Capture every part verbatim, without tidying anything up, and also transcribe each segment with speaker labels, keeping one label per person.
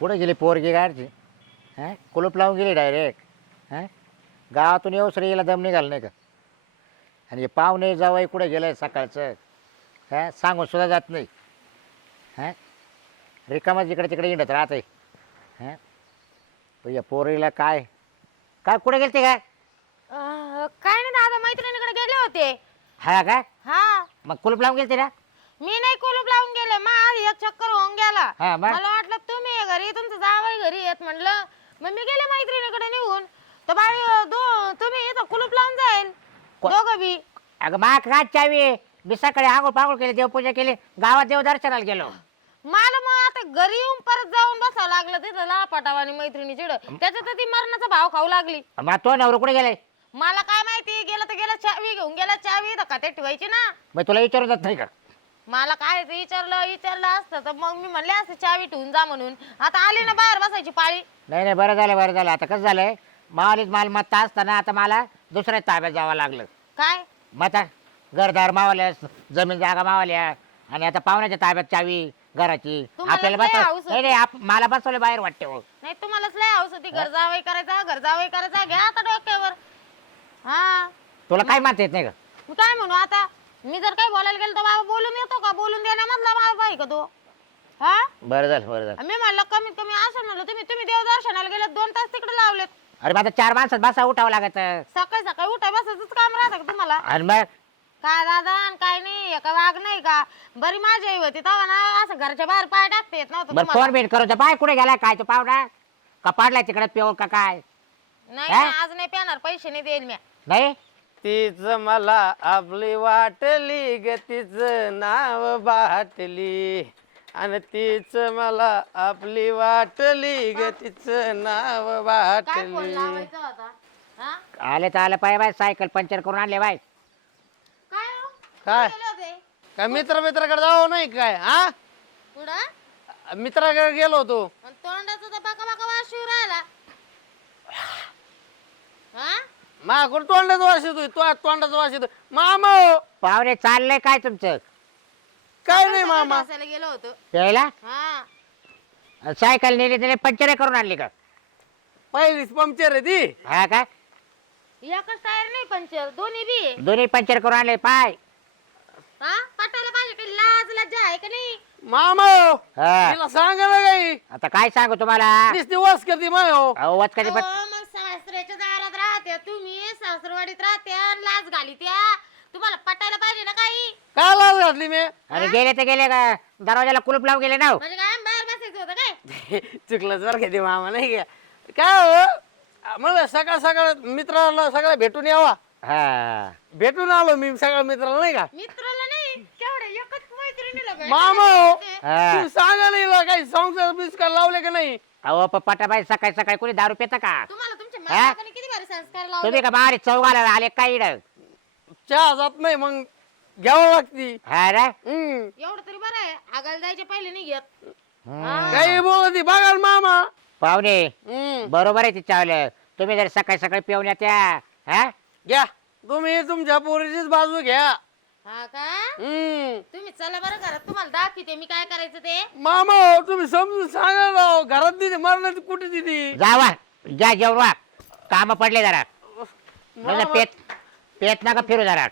Speaker 1: कुठे गेली पोरगी गाडची हां कुलूप लावून गेली डायरेक्ट हां गावातून येऊ सर याला दम निघाल नाही का आणि हे पाहुणे जावई कुठे गेलं सकाळचं हां सांगून सुद्धा जात नाही हां रिकामा जिकडे तिकडे हिंडत राहते हां या पोरीला काय काय कुठे गेलते काय
Speaker 2: अं, काय नाही दादा मैत्रिणीकडे गेले होते.
Speaker 1: हा काय
Speaker 2: हा
Speaker 1: मग कुलूप लावून गेलते ना
Speaker 2: मी नाही कुलूप लावून गेले मग एक चक्कर होऊन गेला.
Speaker 1: हा, मग?
Speaker 2: मला वाटलं तुम्ही आहे घरी तुमचं जावई घरी येत म्हणलं मग मी गेले मैत्रिणीकडे निघून तर बाई अं, दो तुम्ही इथं कुलूप लावून जाईल
Speaker 1: को-
Speaker 2: दोघं बी.
Speaker 1: अगं मा काय चावी आहे? मी सकाळी आंघोळ पांघोळ केली देवपूजा केली गावात देवदर्शनाला गेलो
Speaker 2: मला मग आता घरी येऊन परत जाऊन बसावं लागलं तिथं लापाटावानी मैत्रिणी चिड त्याच्यात ती मरणाचा भाव खाऊ लागली.
Speaker 1: मग तो नवरा कुठे गेलाय
Speaker 2: मला काय माहिती गेलं तर गेलं चावी घेऊन गेला चावी तर का ते ठेवायची ना.
Speaker 1: मग तुला विचारून जात नाही का
Speaker 2: मला काय ते विचारलं विचारलं असतं तर मग मी म्हणले असते चावी ठेवून जा म्हणून. आता आली ना बाहेर बसायची पाळी.
Speaker 1: नाही नाही बरं झालं बरं झालं आता कसं झालंय मावालीच मालमत्ता असताना आता मला दुसऱ्या ताब्यात जावं लागलं
Speaker 2: काय
Speaker 1: मग आता घरदार मावाल्या जमीन जागा मावाल्या आणि आता पाहुण्याच्या ताब्यात चावी घराची
Speaker 2: तुम्हाला
Speaker 1: आपल्याला
Speaker 2: लय
Speaker 1: बसव
Speaker 2: हौस होती.
Speaker 1: नाही नाही आप- मला बसवलं बाहेर वाटते हो
Speaker 2: नाही तुम्हालाच लय हौस होती घर जावई करायचा घर जावई करायचा घ्या आता डोक्यावर. हा
Speaker 1: तुला काय मानता येत नाही का
Speaker 2: मी काय म्हणू आता मी जर काही बोलायला गेलो तर बाबा बोलून येतो का बोलून देण्यामधला बाबा आहे का तो. हा
Speaker 1: बरं झालं बरं झालं
Speaker 2: मी म्हणलं कमीत कमी असं म्हणलं तुम्ही तुम्ही देवदर्शनाला गेले दोन तास तिकडे लावलेत.
Speaker 1: अरे मग आता चार माणसात बसा उठावं लागत
Speaker 2: सकाळी सकाळी उठाय बसायचंच काम राहतं का तुम्हाला.
Speaker 1: आणि मग
Speaker 2: काय दादा आणि काय नाही एका वाघ नाही का बरी माझी आई होती तेव्हा ना असं घरच्या बाहेर पाय टाकता येत नव्हतं
Speaker 1: बरं
Speaker 2: तुम्हाला.
Speaker 1: फोन भेट करू पाय कुठे गेलाय काय तो पाहुणा का पाडलाय तिकडे पिऊ का काय
Speaker 2: नाही
Speaker 1: हा?
Speaker 2: ना, आज नाही पेणार पैसे नाही देईल मी.
Speaker 1: नाही
Speaker 3: तीच मला आपली वाटली ग तीच नाव बाटली आणि तीच मला आपली वाटली ग तीच नाव
Speaker 2: काय फोन
Speaker 3: बाटली.
Speaker 2: लावायचा होता हा?
Speaker 1: आले तर आलं पाय बाय सायकल पंक्चर करून आणले बाय
Speaker 2: काय हो?
Speaker 3: काय
Speaker 2: गेले होते
Speaker 3: काय मित्र मित्राकडे जाऊ नाही काय हा
Speaker 2: कुठं
Speaker 3: मित्राकडे गेलो होतो.
Speaker 2: आणि तोंडाचा तर बाका बाका वास येऊ राहिला. हा
Speaker 3: माझ्याकडे तोंडाचा वास येतोय तो तोंडाचा वास येतोय मामा
Speaker 1: पाहुणे चाललंय काय तुमचं
Speaker 3: काय नाही मामा
Speaker 2: बसायला गेलो होतो.
Speaker 1: प्यायला
Speaker 2: हा
Speaker 1: सायकल नेली त्याने पंक्चर करून आणली का
Speaker 3: पहिलीच पंक्चर आहे ती.
Speaker 1: हा काय
Speaker 2: एकच टायर नाही पंचर दोन्ही बी आहे.
Speaker 1: दोन्ही पंक्चर करून आणले पाय
Speaker 2: हा पटायला पाहिजे काही लाज लज्जा आहे का नाही.
Speaker 3: मामा
Speaker 1: हा.
Speaker 3: तिला सांगा ना काही
Speaker 1: आता काय सांगू तुम्हाला
Speaker 3: नुसती वास करते माय हो.
Speaker 1: अहो वचकाची पण
Speaker 2: अहो, मग सासऱ्याच्या दारात राहत्या तुम्ही सासरवाडीत राहत्या आणि लाज घाली त्या तुम्हाला पटायला पाहिजे ना काही.
Speaker 3: काय लाज घातली मी
Speaker 1: अरे गेले तर गेले का दरवाजाला कुलूप लावून गेले ना हो.
Speaker 2: म्हणजे काय बाहेर बसायचं होतं काय.
Speaker 3: चुकलंच बरं का ते मामा नाही का काय हो मला सकाळ सकाळ मित्राला सगळं भेटून यावा
Speaker 1: हा
Speaker 3: भेटून आलो मी सगळ्या मित्राला नाही का
Speaker 2: मित्राला नाही केवढे एकच मैत्रिणीला भेटायला
Speaker 3: मामा हो.
Speaker 2: होते.
Speaker 1: हा.
Speaker 3: तू सांगा नाही ला काही संसार बिस्कार लावले का नाही.
Speaker 1: अहो पटाबाई सकाळी सकाळी कोणी दारू पिता का
Speaker 2: तुम्हाला तुमच्या
Speaker 1: हा?
Speaker 2: मालकाने किती भारी संस्कार लावले.
Speaker 1: तुम्ही का बाहेर चौघाला आले काही ना
Speaker 3: चहा जात नाही मग घ्यावं लागती.
Speaker 1: हा रे
Speaker 3: हम्म.
Speaker 2: एवढं तरी बरं आहे आगायला जायचे पहिले नाही घेत.
Speaker 1: हम्म.
Speaker 3: काही बोलत ती बघा ना मामा.
Speaker 1: पाहुणे
Speaker 3: हम्म.
Speaker 1: बरोबर आहे तिच्या तुम्ही जर सकाळी सकाळी पिऊन येत्या हा
Speaker 3: घ्या तुम्ही तुमच्या पोरीचीच बाजू घ्या.
Speaker 2: हा का
Speaker 3: हम्म.
Speaker 2: तुम्ही चला बरं घरात तुम्हाला दाखवते मी काय करायचं ते.
Speaker 3: मामा हो तुम्ही समजून सांगा राव घरात दिली मरणाची कुठे दिली.
Speaker 1: जावा जा जेवण वा काम पडले जरा नाही तर पेत पेत नका फिरू जरा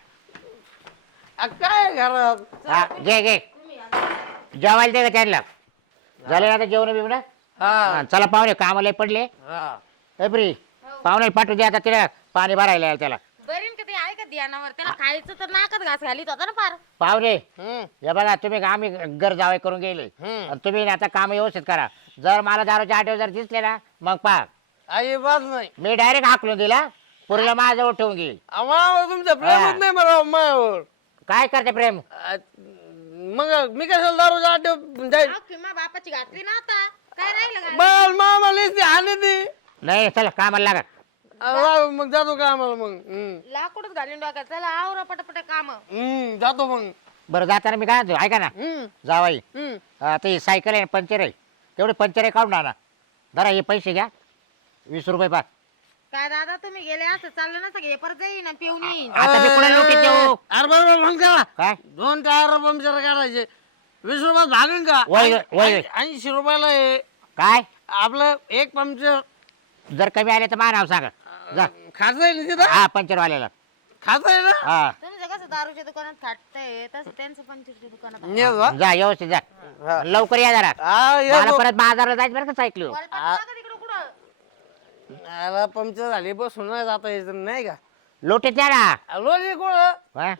Speaker 3: आ, काय घरात
Speaker 1: हा घे घे जेवायला दे का त्यांना झाले आता जेवण बिवण
Speaker 3: हा
Speaker 1: चला पाहुणे कामाला पडले
Speaker 3: हा
Speaker 1: एप्री पाहुणे पाठवू दे आता तिला पाणी भरायला यायला त्याला
Speaker 2: बरीन का ते आहे का ध्यानावर त्याला खायचं तर नाकात घास घालीत होता ना फार.
Speaker 1: पाहुणे
Speaker 3: हम्म.
Speaker 1: हे बघा तुम्ही आम्ही घर जावई करून गेले
Speaker 3: हम्म.
Speaker 1: आणि तुम्ही ना आता काम व्यवस्थित करा जर मला दारूच्या आठवण जर दिसले ना मग पहा
Speaker 3: अजिबात नाही.
Speaker 1: मी डायरेक्ट हाकलून दिला पुरीला माझ्याजवळ ठेवून घेईल
Speaker 3: आम्हाला तुमचं प्रेमच नाही मला मायावर.
Speaker 1: काय करते प्रेम
Speaker 3: आ, मग मी कशाला दारू आठव जाईल.
Speaker 2: अहो, किंवा बापाची घातली ना आता काय राहिलं का.
Speaker 3: बस मामा ती हानी ती
Speaker 1: नाही चला कामाला लागा
Speaker 3: आ, वा, मग जातो का आम्हाला मग हम्म.
Speaker 2: लाकूडच घालून डोक्यात चला आवरा पटापट काम.
Speaker 3: हम्म, जातो मग
Speaker 1: बरं जाताना मी काय म्हणतो ऐका ना
Speaker 3: हम्म.
Speaker 1: जावाई
Speaker 3: हम्म.
Speaker 1: आता ही सायकल आहे पंक्चर आहे तेवढे पंक्चर आहे काढून आणा जरा हे पैसे घ्या वीस रुपये पा
Speaker 2: काय दादा तुम्ही गेले असं चाललं नसतं हे परत जाईन आणि पिऊन येईन.
Speaker 1: आता मी कुठे लुटीत देऊ
Speaker 3: अरे बरोबर मग करा
Speaker 1: काय
Speaker 3: दोन टायर पंक्चर काढायचे वीस रुपयात भागेन का
Speaker 1: वय- वय-
Speaker 3: ऐंशी रुपयाला आहे
Speaker 1: काय
Speaker 3: आपलं एक पंक्चर
Speaker 1: जर कमी आले तर मा नाव सांगा जा.
Speaker 3: खाता येईल तिथं
Speaker 1: हा पंचरवाल्याला
Speaker 3: खाता येईल ना
Speaker 1: हा
Speaker 2: तुमचं कसं दारूच्या दुकानात थाटतंय तसं त्यांचं पंचरच्या दुकानात आहे.
Speaker 3: ये जा.
Speaker 1: जा व्यवस्थित जा
Speaker 3: हा.
Speaker 1: लवकर या जरा
Speaker 3: हा, ये
Speaker 1: मला
Speaker 3: भाऊ.
Speaker 1: परत बाजारला जायचं बरं का सायकल
Speaker 2: मला पण टाका तिकडं कुठं.
Speaker 3: याला पंक्चर झाली बसून नाही जाता यायचं नाही का
Speaker 1: लोटीत या ना
Speaker 3: लोणी कोण
Speaker 1: हा?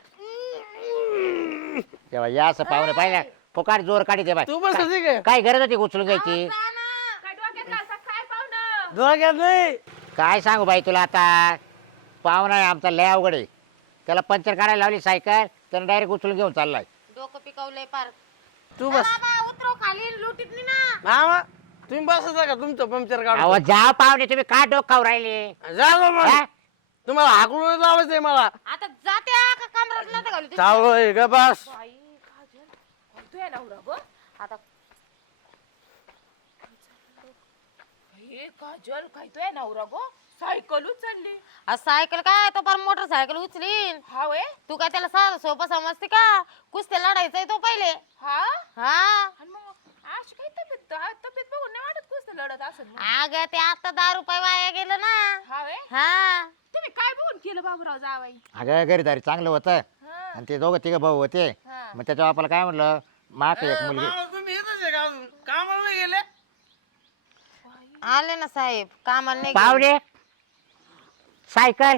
Speaker 1: तेव्हा या असं पाहुणे पाहिलं फुकाट जोर काढी दे बाय
Speaker 3: तू बस होती काय
Speaker 1: काय गरज होती उचलून घ्यायची
Speaker 2: जा ना.
Speaker 4: काय डोक्यात घालता काय पाहुणं?
Speaker 3: डोक्यात नाही
Speaker 1: काय सांगू बाई तुला आता पाहुणा आहे आमचा लय अवघड आहे त्याला पंचर काढायला लावली सायकल त्यानं डायरेक्ट उचलून घेऊन चाललाय
Speaker 2: डोकं पिकवलंय पार.
Speaker 3: तू बस
Speaker 2: बाबा उतरव खाली लुटीत नी ना.
Speaker 3: मामा तुम्ही बसता का तुमचं पंक्चर
Speaker 1: अहो
Speaker 3: काढून
Speaker 1: जा पाहुणे तुम्ही का डोक खाऊ राहिले
Speaker 3: जा गं मग.
Speaker 1: हा?
Speaker 3: तुम्हाला हाकलून लावायचंय मला
Speaker 2: आता जाते का कमरात नव्हतं घालू.
Speaker 3: चालू आहे का बस
Speaker 4: बाई काजल कोणतोय नवरा गो
Speaker 2: आता
Speaker 4: हे काजल काय तोय नवरा गो सायकल उचलली
Speaker 2: आज सायकल काय तो पर मोटरसायकल उचलीन.
Speaker 4: हा वे
Speaker 2: तू काय त्याला साधं सोपं समजते का कुस्त्या लढायचंय तो पहिले.
Speaker 4: हा
Speaker 2: हा
Speaker 4: आणि मग अशी काही तब्येत आ- तब्येत बघून नाही वाटत कुस्ती लढत असेल मग.
Speaker 2: अगं ते आता दहा रुपये वाया गेलं ना.
Speaker 4: हा वे
Speaker 2: हा
Speaker 4: तुम्ही काय बघून केलं बाबूराव जावाई
Speaker 1: अगं घरीदारी चांगलं होतं
Speaker 4: हा
Speaker 1: आणि ते दोघं तिघं भाऊ होते
Speaker 4: हा.
Speaker 1: मग त्याच्या बापाला काय म्हटलं माक एक मुलगी
Speaker 3: मामा, तुम्ही येतच आहे का अजून कामाला नाही गेले
Speaker 2: आले ना साहेब कामाला नाही गेले.
Speaker 1: पाहुणे सायकल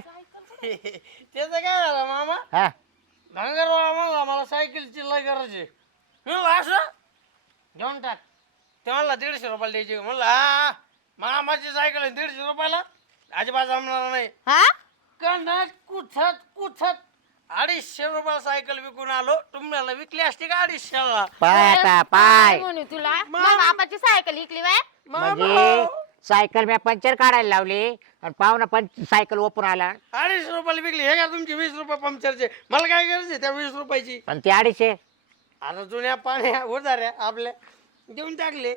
Speaker 3: त्याचं काय झालं मामा
Speaker 1: हा
Speaker 3: भांगरवाला म्हणला मला सायकलची लय गरज आहे मी म्हणलं, असं घेऊन टाक ते म्हणला दीडशे रुपयाला द्यायची म्हणलं हा मामाची सायकल आहे दीडशे रुपयाला अजिबात जमणार नाही
Speaker 2: हा
Speaker 3: कणक कुथत कुथत अडीचशे रुपयाला सायकल विकून आलो तुम्हाला विकली असती का अडीचशेला
Speaker 1: पाय आता पाय
Speaker 2: म्हणू तुला मग बापाची सायकल इकली बाय.
Speaker 1: म्हणजे सायकल मी पंचर काढायला लावली आणि पाहुणा पण सायकल ओपून आला
Speaker 3: अडीचशे रुपयाला विकली हे का तुमची वीस रुपये पंक्चरचे मला काय गरज आहे त्या वीस रुपयाची
Speaker 1: आणि ते अडीचशे
Speaker 3: आता जुन्या पाण्या उधाऱ्या आपल्या देऊन टाकले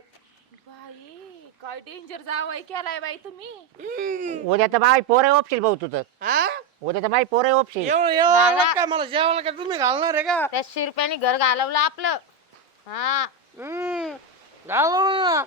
Speaker 4: बाई काय डेंजर जावाई केलाय बाई तुम्ही
Speaker 3: हम्म.
Speaker 1: उद्या तर माई पोरे ओपशील भाऊ तुझं
Speaker 3: हा
Speaker 1: उद्या तर माई पोरे ओपशील
Speaker 3: एवढं एवढं काय मला जेवायला का तुम्ही घालणार आहे का
Speaker 2: त्या शिरप्याने घर घालवलं आपलं. हा
Speaker 3: हम्म घालवलं ना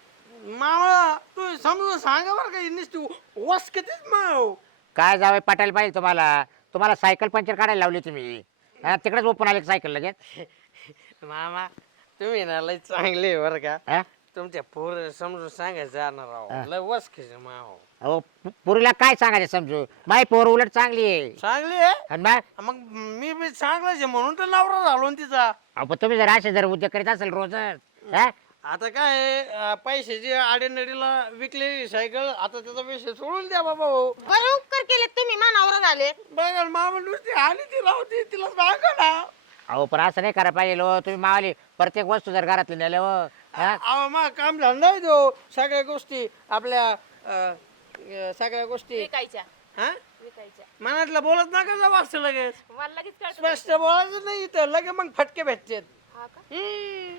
Speaker 3: मावळा तू समजून सांगा बरं का नुसती वस कितीच माव
Speaker 1: काय जावं पटायला पाहिजे तुम्हाला तुम्हाला सायकल पंचर काढायला लावली तुम्ही हा, तिकडेच ओपन आले सायकल लगेच
Speaker 3: मामा तुम्ही ना लय चांगले आहे बरं का
Speaker 1: हा?
Speaker 3: तुमच्या पोर समजून सांगायचं जाणार
Speaker 1: हा.
Speaker 3: राव लय वस खिच माव
Speaker 1: अहो पु- पुरीला काय सांगायचं समजू माई पोर उलट चांगली आहे
Speaker 3: चांगली आहे
Speaker 1: आणि मग
Speaker 3: मग मी बी चांगलाच आहे म्हणून तर नवरा झालो ना तिचा
Speaker 1: अहो पण तुम्ही जर असे जर उद्योग करीत असेल रोज हा
Speaker 3: आता काय आहे, अं, पैशाची आडेनडीला विकलेली सायकल आता त्याचा पैसे सोडून द्या बाबा हो
Speaker 2: बरं उपकार केले तुम्ही मानावर झाले.
Speaker 3: बघा मामा नुसती आली तिला होती तिला सांगा ना
Speaker 1: अहो पण असं नाही करायला पाहिजे हो. तुम्ही मावाली प्रत्येक वस्तू जर घरातली नेले हो हा?
Speaker 3: अहो मग काम धंदा आहे तो सगळ्या गोष्टी आपल्या अं, अं, सगळ्या गोष्टी
Speaker 4: विकायच्या
Speaker 3: हा
Speaker 4: विकायच्या
Speaker 3: मनातलं बोलत नका जाऊ असं लगेच
Speaker 4: मला लगेच कळत
Speaker 3: स्पष्ट बोलायचं नाही तर लगे मग फटके भेटतात
Speaker 4: हा का
Speaker 3: हम्म.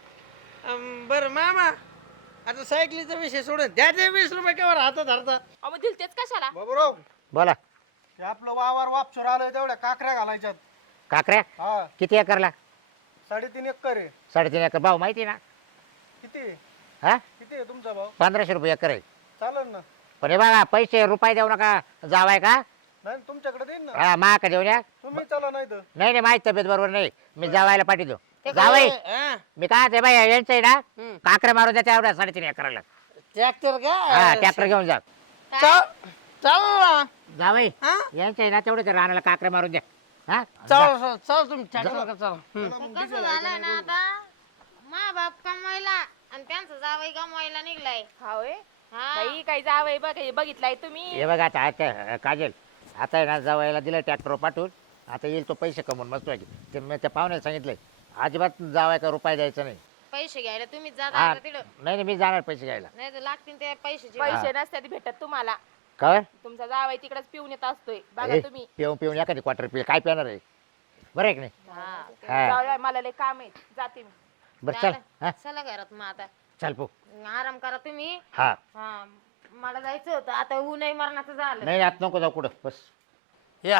Speaker 3: अं, बरं मामा आता सायकलीचा विषय सोडून द्या ते वीस रुपये केव्हा राहता धरता
Speaker 4: अहो मग दिलतेच कशाला
Speaker 5: बाबूराव
Speaker 1: बोला
Speaker 5: हे आपलं वावर वापसूर आलंय तेवढ्या काकऱ्या घालायच्यात
Speaker 1: काकऱ्या
Speaker 5: हा
Speaker 1: किती एकरला
Speaker 5: साडेतीन एकर आहे
Speaker 1: साडेतीन एकर भाऊ माहिती आहे ना
Speaker 5: किती आहे?
Speaker 1: हा
Speaker 5: किती आहे तुमचा भाव
Speaker 1: पंधराशे रुपये एकर आहे
Speaker 5: चालेल ना
Speaker 1: पण हे बघा पैसे रुपये देऊ नका जावाय का
Speaker 5: नाही तुमच्याकडे देईन ना
Speaker 1: हा मा का देऊ द्या
Speaker 5: तुम्ही चला नाही तर
Speaker 1: नाही नाही माझी तब्येत बरोबर नाही मी जावायला पाठवतो
Speaker 2: ते
Speaker 1: जावाई
Speaker 3: हा?
Speaker 1: मी काय ते बाई यांचं आहे ना
Speaker 3: हम्म.
Speaker 1: काकऱ्या मारून द्या एवढ्या साडेतीन एकराला
Speaker 3: ट्रॅक्टर
Speaker 1: हा
Speaker 3: का
Speaker 1: ट्रॅक्टर घेऊन जा
Speaker 3: चाल चाल ना
Speaker 1: जावाई
Speaker 3: हा
Speaker 1: यांचं आहे ना तेवढं ते रानाला काकऱ्या मारून द्या हा
Speaker 3: चाल चाल चाल तुम्ही ट्रॅक्टर का चाल हम्म.
Speaker 2: ते कसं झालंय ना आता मा बाप कमवायला आणि त्यांचं जावई कमवायला निघलाय.
Speaker 4: हा वे
Speaker 2: हा
Speaker 4: बाई काय जावाई बघ बघितलाय तुम्ही
Speaker 1: हे बघा आता आता काजल आता आहे ना जावायला दिलं ट्रॅक्टर पाठवून आता येईल तो पैसे कमवून मस्त पाहिजे ते मी त्या पाहुण्याला सांगितलंय अजिबात जावाय का रुपये द्यायचा नाही
Speaker 2: पैसे घ्यायला तुम्हीच
Speaker 1: हा
Speaker 2: जाता
Speaker 1: नाही
Speaker 2: तिकडं
Speaker 1: नाही मी जाणार पैसे घ्यायला
Speaker 2: नाही तर लागतील ते पैशाचे.
Speaker 4: पैसे नसतात भेटत तुम्हाला
Speaker 1: काय
Speaker 4: तुमचा जावाई तिकडेच पिऊन येत असतोय बघा तुम्ही
Speaker 1: पिऊन पिऊन एखादी क्वार्टर पिऊ काय पिणार आहे बरं आहे की नाही
Speaker 2: हा
Speaker 1: हा.
Speaker 4: जाऊया, मला लय काम आहे जाते मी
Speaker 1: बरं चल हा
Speaker 2: चला घरात मग आता
Speaker 1: चल पो
Speaker 2: आराम करा तुम्ही.
Speaker 1: हा
Speaker 2: हा मला जायचं होतं आता ऊनही मरणाचं झालं.
Speaker 1: नाही आत नको जाऊ कुठं बस
Speaker 3: या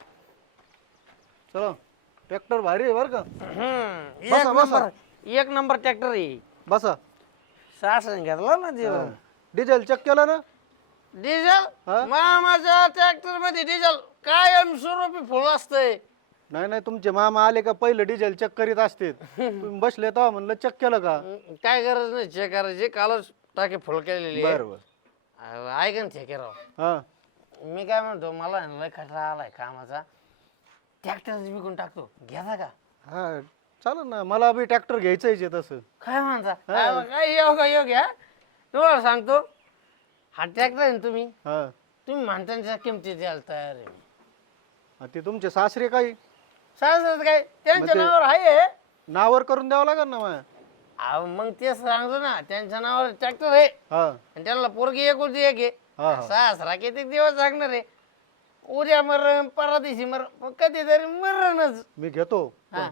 Speaker 5: चलो ट्रॅक्टर भारी आहे बरं का
Speaker 3: हम्म. एक
Speaker 5: बसा, बसा.
Speaker 3: नंबर एक नंबर ट्रॅक्टर आहे
Speaker 5: बसा
Speaker 3: शासन घेतला ना ते
Speaker 5: डिझेल चेक केलं ना?
Speaker 3: डिझेल
Speaker 5: हा?
Speaker 3: मामाच्या ट्रॅक्टर मध्ये डिझेल कायम स्वरूपी फुल असतंय.
Speaker 5: नाही नाही, तुमचे मामा आले का पहिलं डिझेल चेक करीत असते. तुम्ही बसले तेव्हा म्हणलं चेक केलं का?
Speaker 3: काय गरज नाही चेक करायची, कालच टाके फुल केलेली आहे.
Speaker 5: बरोबर.
Speaker 3: अहो, ऐका ना ठेकेराव,
Speaker 5: हा
Speaker 3: मी काय म्हणतो, मला आहे ना लय खटरा आलाय कामाचा, ट्रॅक्टर विकून टाकतो, घ्या का?
Speaker 5: हा चालेल ना, मला बी ट्रॅक्टर घ्यायचंच आहे तसं.
Speaker 3: काय म्हणता? काय काय योग योग घ्या. तुम्हाला सांगतो, हा ट्रॅक्टर आहे ना तुम्ही
Speaker 5: हा
Speaker 3: तुम्ही म्हणताच्या किमती द्यायला तयार आहे.
Speaker 5: हा, ते तुमचे सासरे काही
Speaker 3: सांगतात काय त्यांच्या
Speaker 5: मग ते-
Speaker 3: नावावर आहे.
Speaker 5: नावावर करून द्यावं लागेल ना मग.
Speaker 3: अहो मग तेच सांगतो ना, त्यांच्या नावावर ट्रॅक्टर आहे
Speaker 5: हा
Speaker 3: आणि त्यांना पोरगी एक होती एक आहे.
Speaker 5: हा हा
Speaker 3: सासरा किती दिवस सांगणार आहे, उद्या मरण परवा दिवशी मर कधीतरी मरणच.
Speaker 5: मी घेतो.
Speaker 3: हा.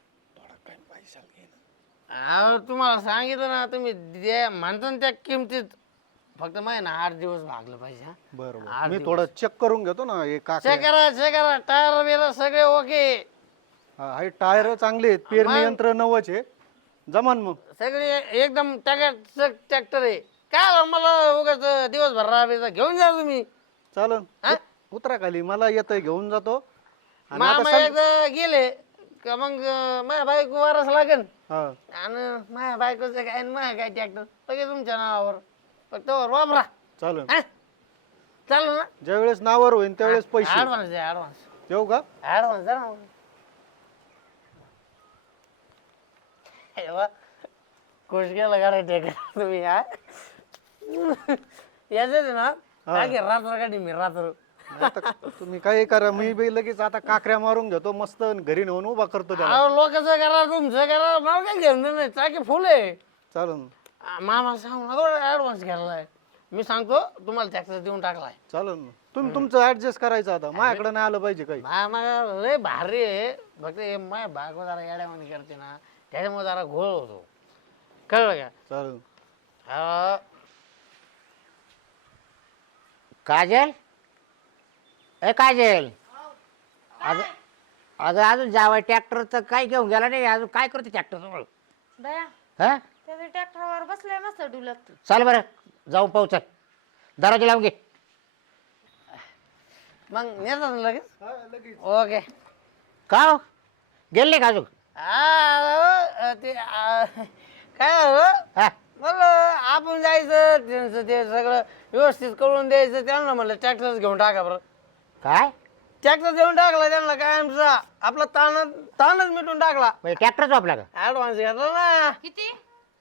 Speaker 3: अहो तुम्हाला सांगितलं ना, तुम्ही द्या म्हणता ना त्या किमतीत, फक्त माहिती ना आठ दिवस भागलं पाहिजे. हा
Speaker 5: बरोबर,
Speaker 3: आठ
Speaker 5: मी
Speaker 3: दिवस.
Speaker 5: थोडं चेक करून घेतो ना हे
Speaker 3: चेक
Speaker 5: काका.
Speaker 3: करा चेक करा, टायर बिर सगळे ओके,
Speaker 5: हा टायर चांगले आहेत, पेरणी
Speaker 3: मग?
Speaker 5: यंत्र नवच आहे. जमान मग.
Speaker 3: सगळे एकदम टॅक्टर ट्रॅक्टर आहे. काय मला उगाच दिवसभर राहायचं, घेऊन जा तुम्ही.
Speaker 5: चालन.
Speaker 3: हा?
Speaker 5: उतरा खाली, मला येतंय घेऊन जातो. आणि
Speaker 3: मामा
Speaker 5: आता सम-
Speaker 3: एकदा गेले का मग माझ्या बायको वारस लागेल,
Speaker 5: हा
Speaker 3: आणि माझ्या बायकोचं काय आणि माझ्या काय ट्रॅक्टर सगळे तुमच्या नावावर, फक्त वापरा.
Speaker 5: चालन.
Speaker 3: हा? चालेल ना?
Speaker 5: ज्या वेळेस नावावर होईल त्यावेळेस पैसे
Speaker 3: ऍडव्हान्स द्या ऍडव्हान्स.
Speaker 5: देऊ का?
Speaker 3: ऍडव्हान्स द्या ना. हे बा, खुश केलं करायचं का तुम्ही? हा याच ना काय रात्र काढी मी रात्र.
Speaker 5: आता तुम्ही काही करा, मी बी लगेच आता काकऱ्या मारून घेतो मस्त आणि घरी नेऊन उभा करतो त्याला.
Speaker 3: अहो लोकांचं करा तुमचं करा, मला काय घेऊन नाही, चाकी फुल आहे.
Speaker 5: चालन
Speaker 3: मामा सांगू नका ऍडव्हान्स घ्यायला. मी सांगतो तुम्हाला टॅक्स देऊन टाकलाय.
Speaker 5: चालन. तुम्ही तुमचं ऍडजस्ट करायचं, आता माझ्याकडे नाही आलं पाहिजे काही.
Speaker 3: मामा लय भारी आहे, फक्त हे माझ्या बायको जरा येड्यावानी करते ना, त्याच्यामुळे जरा घोळ होतो, कळलं का?
Speaker 5: चालन.
Speaker 3: हा.
Speaker 1: काजल, ए काजल, अगं अगं अजून जावं ट्रॅक्टर तर काय घेऊन गेला नाही अजून, काय करते ट्रॅक्टर जवळ?
Speaker 2: दया
Speaker 1: हा
Speaker 2: त्याच्या ट्रॅक्टरवर बसलाय मस्त डुलत.
Speaker 1: चाल बरं जाऊन पाहू, चल दरवाजा लावून घे.
Speaker 3: मग नेतात ना लगेच.
Speaker 5: हा, लगेच.
Speaker 3: ओके.
Speaker 1: का हो? गेले नाही का अजून?
Speaker 3: आ, ते आ, काय झालं?
Speaker 1: हा
Speaker 3: म्हणलं आपण जायचं, त्यांचं ते सगळं व्यवस्थित करून द्यायचं, त्यांना म्हणलं ट्रॅक्टरच घेऊन टाका बरं.
Speaker 1: काय
Speaker 3: ट्रॅक्टर देऊन टाकला त्यांना, काय आमचा आपला ताण ताणच मिटून टाकला.
Speaker 1: ट्रॅक्टर झोपला का?
Speaker 3: ऍडव्हान्स घेतला ना,
Speaker 2: किती?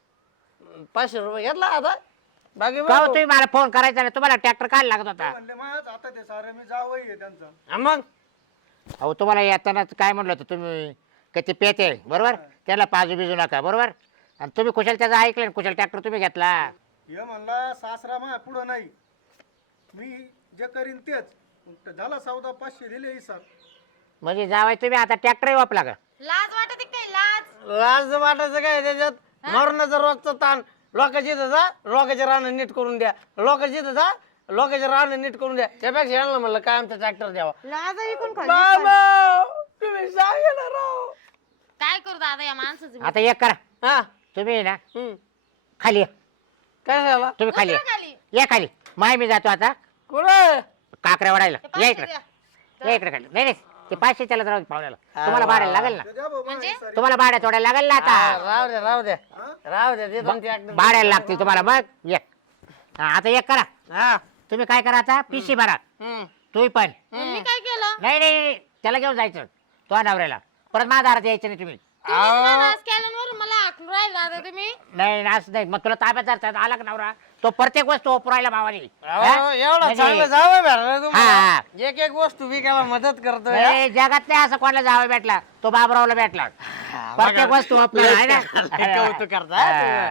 Speaker 3: पाचशे रुपये घेतला आता. बाकी
Speaker 1: का हो,
Speaker 3: बघू.
Speaker 1: तुम्ही मला फोन करायचा नाही, तुम्हाला ट्रॅक्टर काय लागत होता?
Speaker 5: म्हणले माझ्याच हातात आहे सारं, मी जावई आहे त्यांचा.
Speaker 3: हा मग
Speaker 1: अहो तुम्हाला येताना काय म्हणलं होतं तुम्ही, का ते पेते बरोबर, त्याला पाजू बिजू नका बरोबर, आणि तुम्ही कुशल त्याचं ऐकलं आणि कुशल ट्रॅक्टर तुम्ही घेतला.
Speaker 5: हे म्हणला सासरा मा पुढं नाही, मी जे करीन तेच. मग झाला सौदा, पाचशे दिले हिसाब.
Speaker 1: म्हणजे जावाय तुम्ही आता ट्रॅक्टर वापला का?
Speaker 2: लाज वाटते काय लाज?
Speaker 3: लाज वाटायचं काय त्याच्यात, मरणाचा रोजचा ताण. लोकांच्या इथं जा, लोकांचे रानं नीट करून द्या, लोकांच्या इथं जा, लोकांचे रानं नीट करून द्या. त्यापेक्षा यांना म्हणलं काय आमचा ट्रॅक्टर द्यावा.
Speaker 2: लाज ऐकून खाली
Speaker 3: बाबा तुम्ही सांगा ना राव.
Speaker 2: काय करू दादा या माणसाचं?
Speaker 1: आता एक करा,
Speaker 3: हा
Speaker 1: तुम्ही ना
Speaker 3: हम्म.
Speaker 1: खाली या.
Speaker 3: काय झालं?
Speaker 1: तुम्ही खाली या.
Speaker 2: उतरा खाली.
Speaker 1: या खाली, माय मी जातो आता
Speaker 3: कुठं?
Speaker 1: काकऱ्या वाढायला. या
Speaker 2: पाचशे
Speaker 1: इकडे,
Speaker 2: द्या.
Speaker 1: या इकडे खाली. नाही नाही ते पाचशे त्याला जरा पाहुण्याला, तुम्हाला भाड्याला लागेल ना,
Speaker 5: ते द्या बाबा,
Speaker 2: म्हणजे?
Speaker 5: सारी.
Speaker 1: तुम्हाला भाड्या तोडायला लागेल ना
Speaker 3: हा,
Speaker 1: आता,
Speaker 3: राहू द्या राहू द्या राहू द्या देतो ना ट्रॅक्टर.
Speaker 1: भाड्याला लागतील तुम्हाला. मग या हा, आता एक करा,
Speaker 3: हा
Speaker 1: तुम्ही काय करा आता पिशी भरा
Speaker 3: हम्म.
Speaker 1: तुम्ही पण.
Speaker 2: मी काय केलं?
Speaker 1: नाही नाही नाही, त्याला घेऊन जायचं तो नवऱ्याला, परत माझ्या दारात यायचं नाही तुम्ही.
Speaker 2: स्कॅनर मला आखून राहिला दादा तुम्ही.
Speaker 1: नाही नाही, असं नाही, मग तुला ताब्यात धरतात आला का नवरा, तो प्रत्येक वस्तू पुरायला भावानी.
Speaker 3: अहो, एवढा चांगलं जावं भेटलं
Speaker 1: हा.
Speaker 3: तुम्हाला, एक एक वस्तू विकायला मदत करतोय.
Speaker 1: नाही, जगात नाही असं कोणाला जावं भेटला, तो बाबरावला भेटला. प्रत्येक वस्तू आपल्याला आहे ना.
Speaker 3: कौतुक करता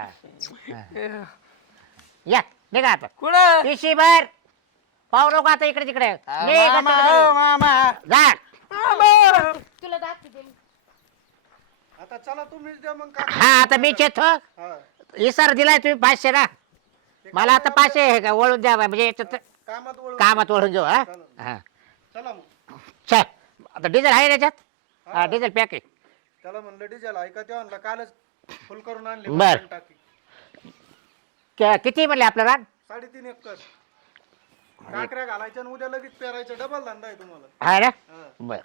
Speaker 1: हा. या निघा आता
Speaker 3: कुठं?
Speaker 1: पिशी भर, पाहू नको आता इकडे तिकडे. निघ आता
Speaker 3: मामा,
Speaker 1: तिकडे.
Speaker 3: हो, मामा.
Speaker 1: जा.
Speaker 3: मामा.
Speaker 2: तुला दाखवते मी.
Speaker 5: आता चला तुम्हीच द्या मग काका.
Speaker 1: हा आता मीच येतो.
Speaker 5: हा.
Speaker 1: इसार दिलाय तुम्ही पाचशे ना, मला आता पाचशे हे का वळून द्या, म्हणजे याच्यात
Speaker 5: कामात वळू.
Speaker 1: कामात वळून घेऊ. हा हा
Speaker 5: चला मग.
Speaker 1: चल आता डिझेल आहे त्याच्यात. हा डिझेल पॅक आहे.
Speaker 5: त्याला म्हणलं डिझेल ऐका, तेव्हा म्हणलं कालच फुल करून आणले.
Speaker 1: बर.
Speaker 5: टाकी.
Speaker 1: क- किती म्हणले आपलं रान
Speaker 5: साडेतीन एकर काकऱ्या घालायच्या आणि उद्या लगेच पेरायच्या डबल धंदा आहे तुम्हाला.
Speaker 1: आहे ना
Speaker 5: हा.
Speaker 1: बर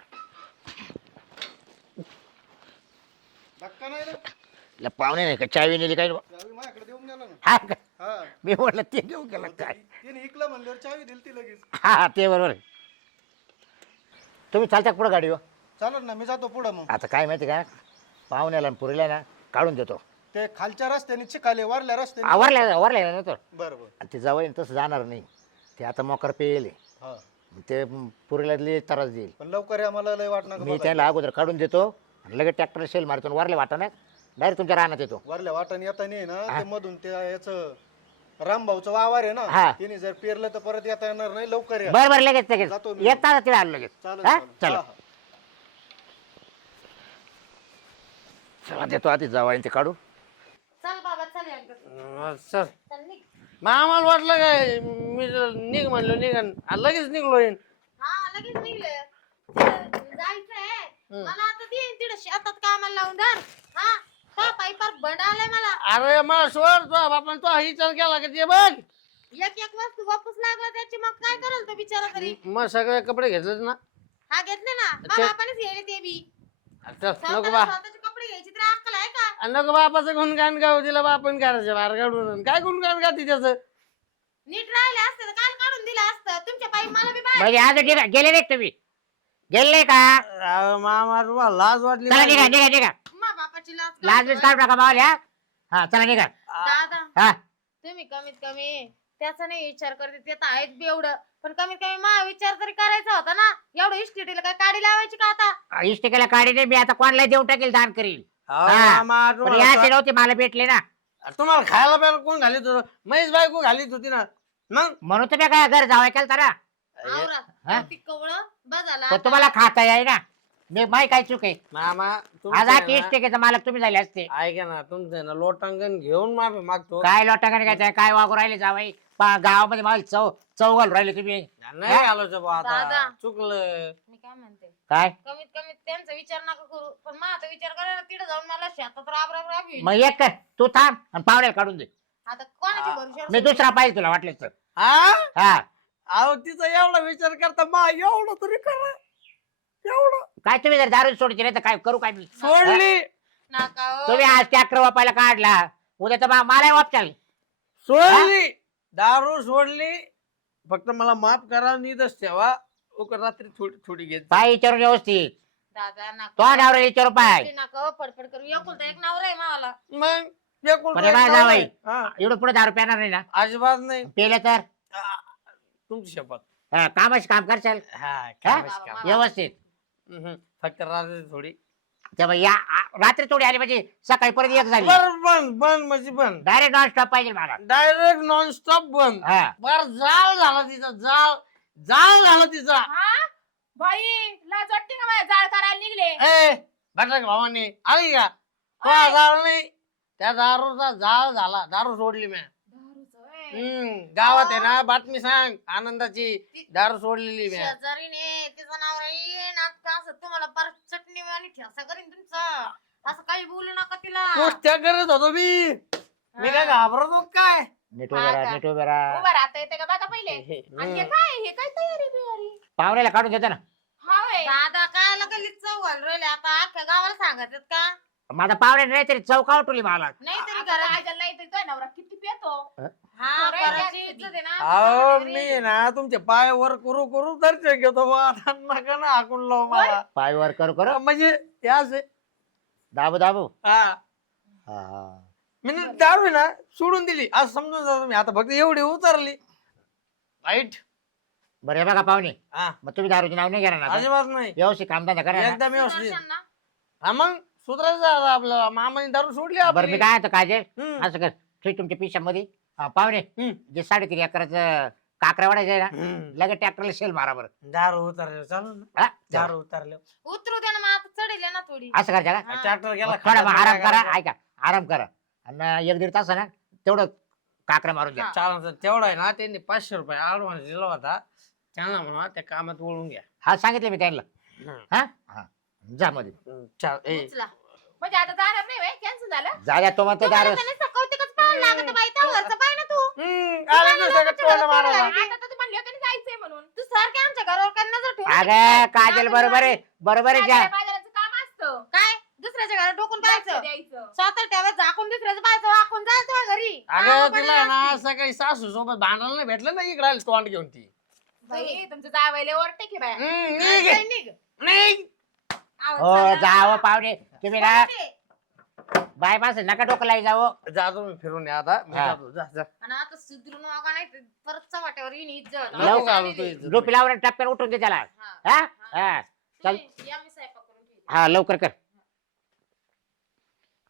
Speaker 5: धक्का नाही ना.
Speaker 1: ल- पाहुणे नाही का चावी नेली काय
Speaker 5: चावी माझ्याकडे देऊन गेला ना.
Speaker 1: हा का?
Speaker 5: हा
Speaker 1: मी म्हटलं ते घेऊन गेलं काय
Speaker 5: तिने इकलं म्हणल्यावर चावी दिली ती लगेच.
Speaker 1: हा हा, ते बरोबर आहे. तुम्ही चालता पुढं गाडीवर
Speaker 5: चालत ना मी जातो पुढं मग.
Speaker 1: आता काय माहिती का पाहुण्याला आणि पुरीला ना काढून देतो
Speaker 5: ते खालच्या रस्त्याने चिकाले वरल्या रस्त्याने.
Speaker 1: आवरल्या आवरल्या ना तर
Speaker 5: बरं बरं.
Speaker 1: आणि ते जावं तसं जाणार नाही ते आता मोकर पेले
Speaker 5: हा
Speaker 1: ते पुरीला लई त्रास देईल
Speaker 5: पण लवकर या मला लय वाटणार
Speaker 1: मी त्याला अगोदर काढून देतो आणि लगेच ट्रॅक्टर शेल मारतो आणि वरल्या वाटा डायरेक्ट तुमच्या रानात येतो
Speaker 5: वरल्या वाटाने येता नाही ना ते मधून ते याचं रामभाऊचं वावर आहे
Speaker 1: हा.
Speaker 5: ना तिने जर पेरलं तर परत येता येणार नाही. लवकर या.
Speaker 1: बरं बरं लगेच लगेच
Speaker 5: जातो मी.
Speaker 1: येतात ते आलो लगेच
Speaker 5: चालेल
Speaker 1: हा
Speaker 5: चालेल.
Speaker 1: चला
Speaker 5: हा, हा.
Speaker 1: चला देतो आधी जावा ते काढू
Speaker 2: चल बाबा चल एकदा.
Speaker 3: अं, चल
Speaker 2: चल निघ.
Speaker 3: मग आम्हाला वाटलं काय मी जर निघ म्हणलो निघन आणि लगेच निघलो येईन.
Speaker 2: हा लगेच निघले जायचंय मला आता दे तिकडे शेतात कामाला लावून धर. हा का पाईपार बंड आलाय मला.
Speaker 3: अरे मला सोड तो बापन तो विचार केला का ते बघ
Speaker 2: एक एक वस्तू वापस लागला त्याची मग काय करेल तो बिचारा तरी.
Speaker 3: मग सगळे कपडे घेतलेच ना
Speaker 2: हा घेतले ना
Speaker 3: अच्छा.
Speaker 2: मग आपणच घ्यायले ते बी.
Speaker 3: चल नको
Speaker 2: स्वतःला
Speaker 3: बा
Speaker 2: स्वतःचे कपडे घ्यायची तरी अक्कल आहे का.
Speaker 3: नको बापाचं गुणगान गाव दिलं बापन करायचं बाहेर काढून काय गुणगान गाती त्याचं
Speaker 2: नीट राहिले असते तर काल काढून दिलं असतं तुमच्या पायी मला बी बाहेर.
Speaker 1: म्हणजे आज निघा गेले नाही का तुम्ही गेले नाही का
Speaker 3: अहो, मामा तुम्हाला लाज वाटली
Speaker 1: चला निघा
Speaker 3: पाहिजे.
Speaker 1: निघा निघा
Speaker 2: मा बापाची लाज
Speaker 1: लाज बीज
Speaker 2: काढतोय.
Speaker 1: काढू नका मावल्या हा चला निघा
Speaker 2: दादा
Speaker 1: हा
Speaker 2: तुम्ही कमीत कमी त्याचा नाही विचार करते ते तर आहेत बी एवढं पण कमीत कमी मा विचार तरी करायचा होता ना. एवढं इस्टेटीला काय काढी लावायची का आता.
Speaker 1: इष्टिकेला काढी नाही मी आता कोणाला देऊन टाकेल दान करील
Speaker 3: अहो,
Speaker 1: हा.
Speaker 3: मामा
Speaker 1: पण
Speaker 3: तुम्हाला
Speaker 1: याचे नव्हते मला भेटले ना
Speaker 3: तुम्हाला खायला प्यायला कोण घालीत होतं महेश बायको घालीत होती ना मग
Speaker 1: म्हणून तुम्ही काय घर जावं केलं ना
Speaker 2: आवरा
Speaker 1: हा?
Speaker 2: ती कवळ बजाला
Speaker 1: पण तुम्हाला खाता याय ना मी माही काय चूक आहे
Speaker 3: मामा तुमचं
Speaker 1: आज
Speaker 3: आहे
Speaker 1: आखी
Speaker 3: ना-
Speaker 1: इष्टिकेचा मालक तुम्ही झाले असते
Speaker 3: ऐका ना तुमचं आहे ना लोटांगण घेऊन माफी मागतो
Speaker 1: काय लोटांगण घ्यायचं काय वागू राहिले जावाई पा- गावामध्ये मला चौ चौ घालून राहिले तुम्ही
Speaker 3: नाही घालायचं बा आता
Speaker 2: दादा.
Speaker 3: चुकलं
Speaker 2: मी काय म्हणते
Speaker 1: काय
Speaker 2: कमीत कमी त्यांचा विचार नका करू पण माझा विचार करायला तिथे जाऊन मला शेतात राब राब राब येईल.
Speaker 1: मग एक कर तू थांब आणि पावड्याला काढून दे
Speaker 2: आता कोणाची भरोशावर
Speaker 1: मी दुसरा पाहिजे तुला वाटलं तर
Speaker 3: हा
Speaker 1: हा
Speaker 3: अहो तिचा एवढा विचार करता मा एवढं तरी करा एवढं
Speaker 1: काय तुम्ही जर दारू सोडची नाही तर काय करू काय मी
Speaker 3: सोडली
Speaker 2: नका हो.
Speaker 1: तुम्ही आज ट्रॅक्टर वापायला काढला उद्या तर मा- मला वापचाल
Speaker 3: सोडली दारू सोडली फक्त मला माफ करा नीदच ठेवा उकर रात्री थोडी थोडी घेत
Speaker 1: पाय विचारून व्यवस्थित
Speaker 2: दादा नका
Speaker 1: तो डावर विचारू पाय
Speaker 2: नका हो, फडफड करू एकुलता एक नवरा आहे मला.
Speaker 3: मग एकुलता
Speaker 1: पण
Speaker 3: एक
Speaker 1: बाय
Speaker 3: नवरा
Speaker 1: जावई.
Speaker 3: आहे. हा,
Speaker 1: एवढं पुढे दारू प्याणार नाही ना
Speaker 3: अजिबात नाही
Speaker 1: पेले तर
Speaker 3: आ, तुमची शपथ
Speaker 1: हा, कामाशी काम करशाल
Speaker 3: हा
Speaker 1: हा?
Speaker 3: कामच काम.
Speaker 1: व्यवस्थित
Speaker 3: हम्म, फक्त रात्री थोडी
Speaker 1: तेव्हा या आ- रात्री थोडी आली म्हणजे सकाळी परत एक झाली
Speaker 3: बर बंद बंद म्हणजे बंद
Speaker 1: डायरेक्ट नॉन स्टॉप पाहिजे मला
Speaker 3: डायरेक्ट नॉन स्टॉप बंद
Speaker 1: हा
Speaker 3: बर जाळ झाला तिचा जाळ जाळ झाला तिचा
Speaker 4: हा बाई लाज वाटते का माझ्या जाळ करायला निघले.
Speaker 3: ए भटक भावाने आली का तो
Speaker 4: ओय.
Speaker 3: जाळ नाही त्या दारूचा जाळ झाला दारू सोडली मी
Speaker 4: दारूचं, ओय.
Speaker 3: हम्म गावात आहे ना बातमी सांग आनंदाची दारू सोडलेली मी
Speaker 2: शेजारीने तिचा नवरा येईन आता असं तुम्हाला परत चटणी आणि ठेसा करीन तुमचा. असं काही बोलू नका तिला.
Speaker 3: गोष्टी करत होतो मी मी काय घाबरत होत काय
Speaker 1: नीट
Speaker 2: हा
Speaker 1: उभे राहा
Speaker 2: का?
Speaker 1: नीट उभे राहा
Speaker 4: उभं राहता येते का बघा पहिले. आणि हे
Speaker 3: हम्म.
Speaker 4: काय हे काय तयारी बियारी.
Speaker 1: पाहुण्याला काढून देतो ना
Speaker 4: हा होय.
Speaker 2: दादा काय लगेच चव घाल राहिले आता अख्ख्या गावाला सांगत का
Speaker 1: माझा पाहुणे नाही तरी चौका उठवली मला
Speaker 2: नाही तरी
Speaker 4: आता
Speaker 2: घरात
Speaker 4: काजल नाही तरी तुझा नवरा किती पितो.
Speaker 2: हा
Speaker 4: पोरं आहे
Speaker 2: घराची
Speaker 4: जास्त
Speaker 2: इज्जत आहे ना.
Speaker 3: अहो
Speaker 2: तुमच्या
Speaker 3: मी
Speaker 2: घरी.
Speaker 3: ना तुमचे पाय वर करू करू दर्शन घेतो बा आता नका ना हाकून लावू मला
Speaker 1: पाय वर करू करू
Speaker 3: म्हणजे त्याच आहे.
Speaker 1: दाबू दाबू
Speaker 3: हा
Speaker 1: हा हा
Speaker 3: मी ना दारू आहे ना सोडून दिली आज समजून जा तुम्ही आता फक्त एवढी उतरली वाईट
Speaker 1: बरं हे बघा पाहुणे
Speaker 3: हा
Speaker 1: मग तुम्ही दारूचे नाव नाही घेणार ना आता?
Speaker 3: अजिबात नाही
Speaker 1: व्यवस्थित कामधंदा करा ना.
Speaker 3: एकदम व्यवस्थित
Speaker 2: सुदर्शन ना?
Speaker 3: हा मग सुधारायचं आता आपलं मामाने दारू सोडली
Speaker 1: बरं मी
Speaker 3: आपली
Speaker 1: काय आता काजे
Speaker 3: हम्म.
Speaker 1: असं कर ठेव तुमच्या पिशामध्ये हा, पाहुणे
Speaker 3: हम्म.
Speaker 1: जे साडेतीन एकराचं काकरा वाढायचं आहे ना
Speaker 3: हम्म.
Speaker 1: लगेच ट्रॅक्टरला शेल मारा बरं
Speaker 3: दारू उतरले चालू ना
Speaker 1: हा?
Speaker 3: दारू उतरले
Speaker 2: उतरू द्या ना मग आता चढेल ना थोडी.
Speaker 1: असं करता का
Speaker 2: हा.
Speaker 3: ट्रॅक्टर गेला
Speaker 1: मग थोडा मग
Speaker 3: खाली
Speaker 1: आराम करा
Speaker 3: गेला.
Speaker 1: ऐका आराम करा आणि एक दीड तास ना तेवढं काकरा मारून द्या
Speaker 2: हा.
Speaker 3: चालन सर तेवढा आहे ना त्यांनी पाचशे रुपये ऍडव्हान्स दिला होता त्यांना म्हणा त्या कामात वळून घ्या
Speaker 1: हा सांगितलं मी त्यांना
Speaker 3: हम्म.
Speaker 1: हा हा जा मध्ये
Speaker 3: हम्म, चाल ए
Speaker 2: उचला.
Speaker 4: म्हणजे आता जाणार नाही कॅन्सल झालं.
Speaker 1: जागा तो म्हणतो
Speaker 2: तुम्हाला
Speaker 1: दारू
Speaker 2: तर नुसतं कौतुकच पाहावं लागतं बाई त्या वरचं पाय ना तू.
Speaker 3: हम्म, आलं दुसऱ्याकडे तोंड मारायला.
Speaker 4: आता तर तू म्हणली होती ना जायचंय म्हणून
Speaker 2: तू सारखे आमच्या घरावर काय नजर ठेवून
Speaker 1: अगं काजल बरोबर आहे बरोबर आहे
Speaker 4: बाजारा-
Speaker 1: जा
Speaker 4: बाजाराचं काम असतं
Speaker 2: काय दुसऱ्याच्या घरात डोकून
Speaker 4: लक्ष
Speaker 2: पाहायचं
Speaker 4: द्यायचं
Speaker 2: स्वतः ठेवायचं झाकून दुसऱ्याचं पाहायचं वाकून जायचं तुझ्या घरी
Speaker 3: अगं
Speaker 2: कामं
Speaker 3: तिला
Speaker 2: पडलेली
Speaker 3: ना
Speaker 2: असती.
Speaker 3: सकाळी सासू सोबत भांडायला नाही भेटलं ना इकडे आली तोंड घेऊन ती
Speaker 4: बाई तुमचं जावयले ओरटे की बाय
Speaker 3: हम्म,
Speaker 2: काय
Speaker 3: निघ.
Speaker 2: काय निघ.
Speaker 3: निघ.
Speaker 1: हो जावं पाहुणे तुम्ही ना
Speaker 2: ते.
Speaker 1: बाय माणसं नका डोकं लाई जावं
Speaker 3: जातो मी फिरून ये आता मी
Speaker 1: हा.
Speaker 3: जातो जा जा
Speaker 2: आणि आता सुधरून वागा नाही तर परत चव्हाट्यावर येईन इज्जत
Speaker 3: नको
Speaker 1: लव-
Speaker 3: घालू तू इज्जत.
Speaker 1: झोपी लावून टपक्यान उठून दे त्याला
Speaker 2: हा.
Speaker 1: हा हा चल
Speaker 2: तुम्ही या मी स्वयंपाक करून ठेवते.
Speaker 1: हा लवकर कर